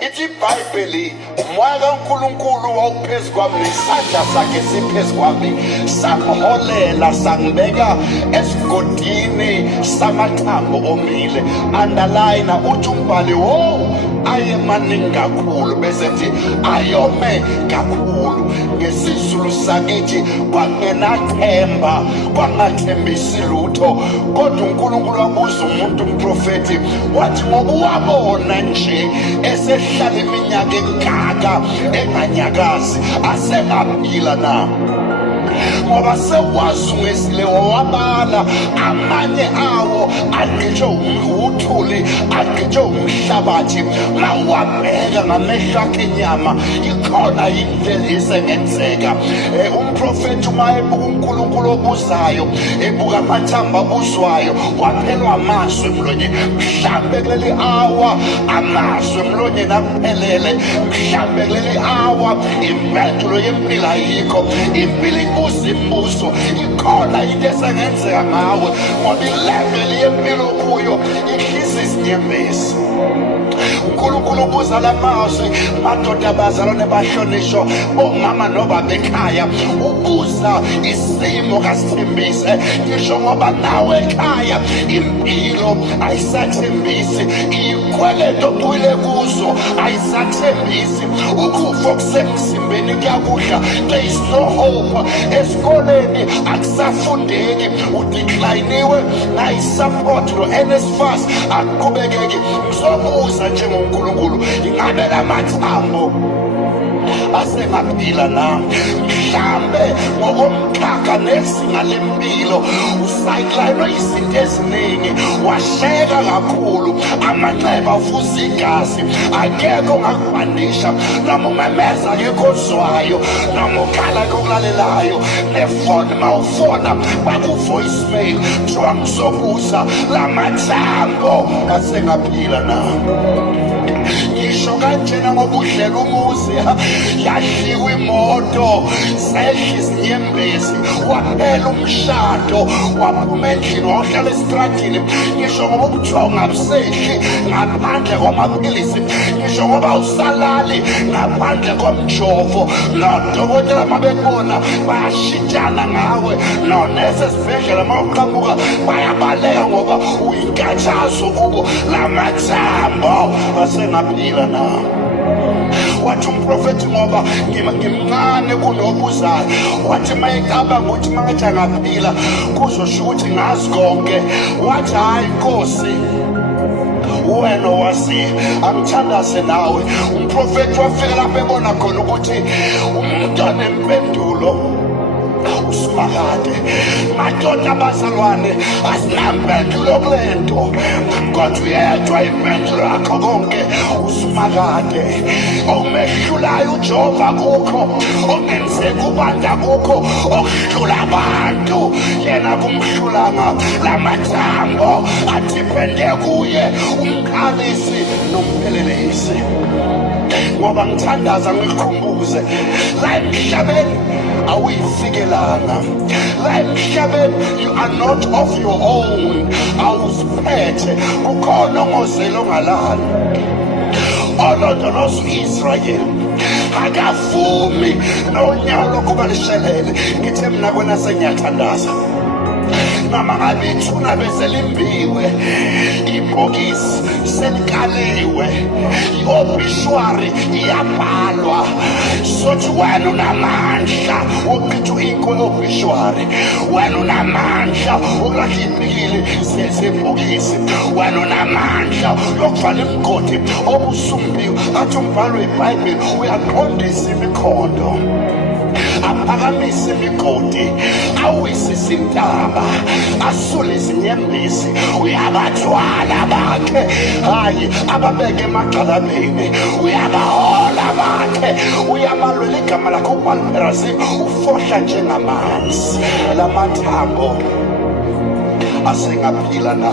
ithi iBhayibheli umoya kaNkulunkulu wawuphezu kwami nesandla sakhe siphezu kwami sangiholela sangibeka esigodini samathambo omile. Underline uthi umbhali aye maningi kakhulu bese ethi ayome kakhulu. Ngesizulu sakithi kwangenathemba kwangathembisi lutho, kodwa uNkulunkulu wabuza umuntu umprofethi wathi ngoba wabona nje esehlala iminyaka engaka enganyakazi asengaphila na, ngoba sekwazi ungesile wawabala amanye awo agitshwe uthuli agitshwe umhlabathi. Mawabheka ngamehlo akho enyama ikhona indlela esengenzeka. Umprofethi uma ebuka uNkulunkulu obuzayo, ebuka amathambo abuzwayo, waphelwa amazwi emlonyeni. Mhlambe kuleli awa amazwi emlonyeni akuphelele, mhlambe kuleli awa impendulo yempilo ayikho. Impilo ibuza imibuzo, ikhona into esengenzeka ngawe ngoba ileveli yempilo kuyo ihlisa izinyembezi. uNkulunkulu ubuza lamazwi madoda abazalwane bahlonishwa, omama nobaba ekhaya, ubuza isimo kasithembise. Ngisho ngoba nawe ekhaya impilo ayisathembisi, iyikweleto ophile kuzo ayisathembisi, ukufa okusemzimbeni kuyakudla, there is no hope. Esikoleni akusafundeki, udecliniwe nayisupport no-NSFAS akuqhubekeki. Ngizobuza njengoNkulunkulu, ingabe lamathambo asengaphila na? Mhlambe ngokomkhakha nezinga lempilo usayiklayinwa izinto eziningi, washeka kakhulu, amanxeba afuza igazi, akekho ongakubandisha, noma umemeza akekho ozwayo, noma ukhala kokulalelayo, nefoni mawufona baku-voicemail kuthiwa ngizobuza lamathambo asengaphila na. Ngisho kanjena ngoba udlela umuzi, yahliwa imoto, sehla izinyembezi, waphela umshado, waphuma endlini wawuhlala esitradini. Ngisho ngoba kuthiwa ungabusehli ngaphandle kwamaphilisi, ngisho ngoba usalali ngaphandle komjovo, nodokotela mabekubona bayashintshana ngawe, nonesi esibhedlela mawuqhamuka bayabaleka ngoba uyinkathazo kubo. Lamathambo asengaphila na. Wathi umprofethi ngoba ngimncane kunobuzayo, wathi mayecabanga ukuthi mangathi angaphila kuzosho ukuthi ngazi konke. Wathi hayi Nkosi, wena owaziyo, angithandaze nawe. Umprofethi wafika lapho ebona khona ukuthi umuntu anempendulo uSimakade. Madoda abazalwane asinampendulo kulento, kodwa uyedwa impendulo yakho konke uSimakade. Omehlulayo uJehova kukho, ongenzeka ubanda kukho, okuhlula abantu yena kumhlulanga. Lamathambo adipende kuye, umkhalisi nomphelelisi. Ngoba ngithandaza ngikhumbuze la emhlabeni awuyifikelanga, la emhlabeni you are not of your own, awuziphethe, kukhona ongozelo ongalali. Olondoloza u-Israyeli akavumi nonyawo lokuba lishelele. Ngithe mina kwena sengiyathandaza, noma ngabe ithuna beselimbiwe, ibhokisi selikaliwe, i-obituary iyabhalwa, sothi wena unamandla wokuqitha inkwe obituary, wena unamandla wokulahla ibhikili sebhokisi, wena unamandla yokuvala imigodi obusumbiwe. Athi umbhalo weBhayibheli uyaqondisa imikhondo, aphakamisa imigodi, awisise intaba, asule izinyembezi. Uyabathwala bakhe, hayi ababeke emagxalabeni, uyabahola bakhe, uyabalwela igama lakho uBhali-Perazim, ufohla njengamanzi. Lamathambo asengaphila na.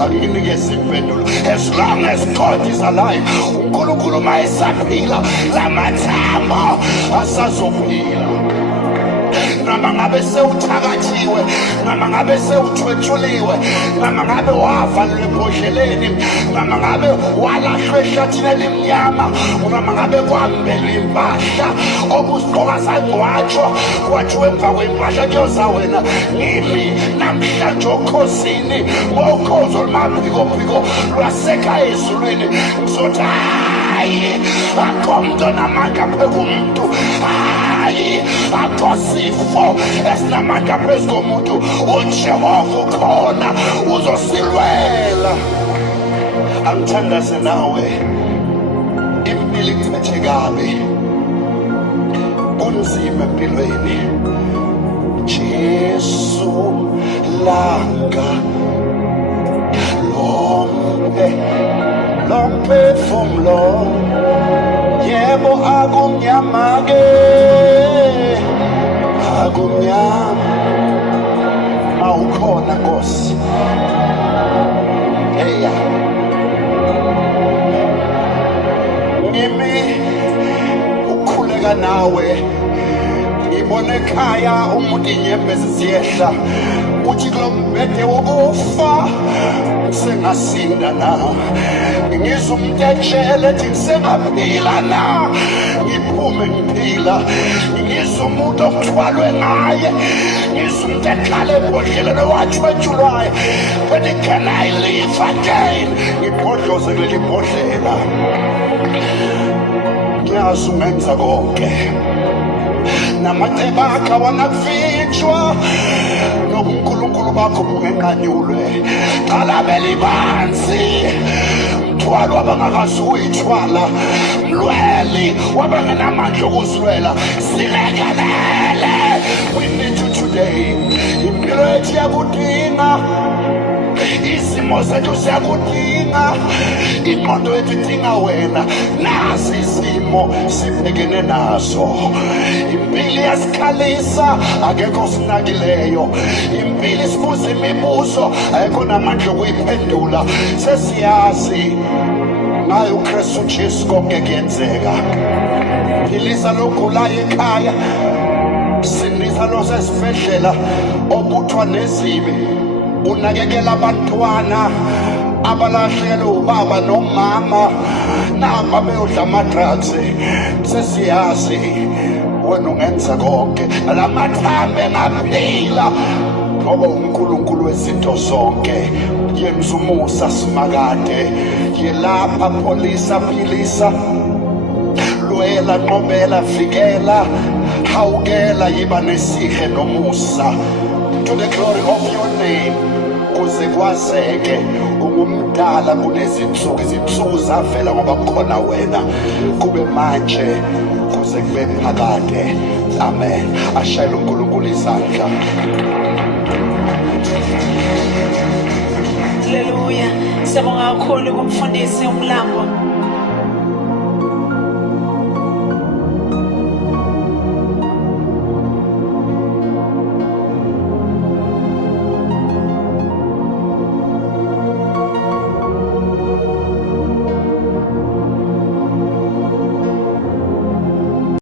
Anginikeze impendulo. As long as God is alive, uNkulunkulu mayesaphila, lamathambo asazophila. noma ngabe sewuthakathiwe, noma ngabe sewuthwetshuliwe, noma ngabe wavalelwe ebhodleleni, noma ngabe walahlwa ehlathini elimnyama, noma ngabe kwambelwe impahla okusigqoka sangcwatshwa kwathiwa emva kwempahla kuyoza wena. Ngimi namhlanje okhosini ngokhozo olumaphikophiko lwasekhaya ezulwini ngizothi hayi, akho muntu onamandla phezu komuntu, hayi, akho sifo esinamandla phezu komuntu. uJehova ukhona uzosilwela. Angithandaze nawe, impilo ikuphethe kabi, kunzima empilweni. Jesu langa lomphefumulo, yebo akumnyama-ke, akumnyama awukhona Nkosi. Heya, ngimi ukukhuleka nawe, ngibona ekhaya umuntu inyembezi ziyehla, uthi kulo mbhede wokufa sengasinda na, ngizwa umuntu etshela ethi ngisengaphila na, ngiphume ngiphila. Ngizwa umuntu okuthwalwe ngaye, ngizwa umuntu ehlala ebhodleleni wathwetshulwayo, but can I live again? Ngibhodloze kuleli bhodlela, ngiyazi ungenza konke, namaceba akho awanakuvinjwa, nobunkulunkulu bakho bungenqanyulwe. Qalabela ibanzi, mthwalo wabangakazi uyithwala, mlweli wabangenamandla okuzilwela, silekelele. We need you today. Impilo yethu yakudinga, izimo zethu ziyakudinga, ingqondo yethu idinga wena. Nasi izimo sibhekene nazo, impilo iyasikhalisa, akekho osinakileyo. Impilo isibuza imibuzo, ayekho namandla okuyiphendula. Sesiyazi ngaye uKristu Jesu konke kuyenzeka. Philisa logulayo ekhaya, sindisa losesibhedlela obuthwa nezibi, unakekela abantwana abalahlekelwe ubaba nomama, naba beyodla ama-drugs. Sesiyazi wena ungenza konke, lamathambo engaphila ngoba uNkulunkulu wezinto zonke. Yenza umusa simakade, yelapha, pholisa, philisa, lwela, nqobela, vikela, hawukela, yiba nesihe nomusa. To the glory of your name, kuze kwazeke ungumdala kunezinsuku, izinsuku zavela ngoba kukhona wena, kube manje kuze kube phakade. Amen. Ashayele uNkulunkulu izandla. Haleluya. Siyabonga kakhulu kumfundisi uMlambo.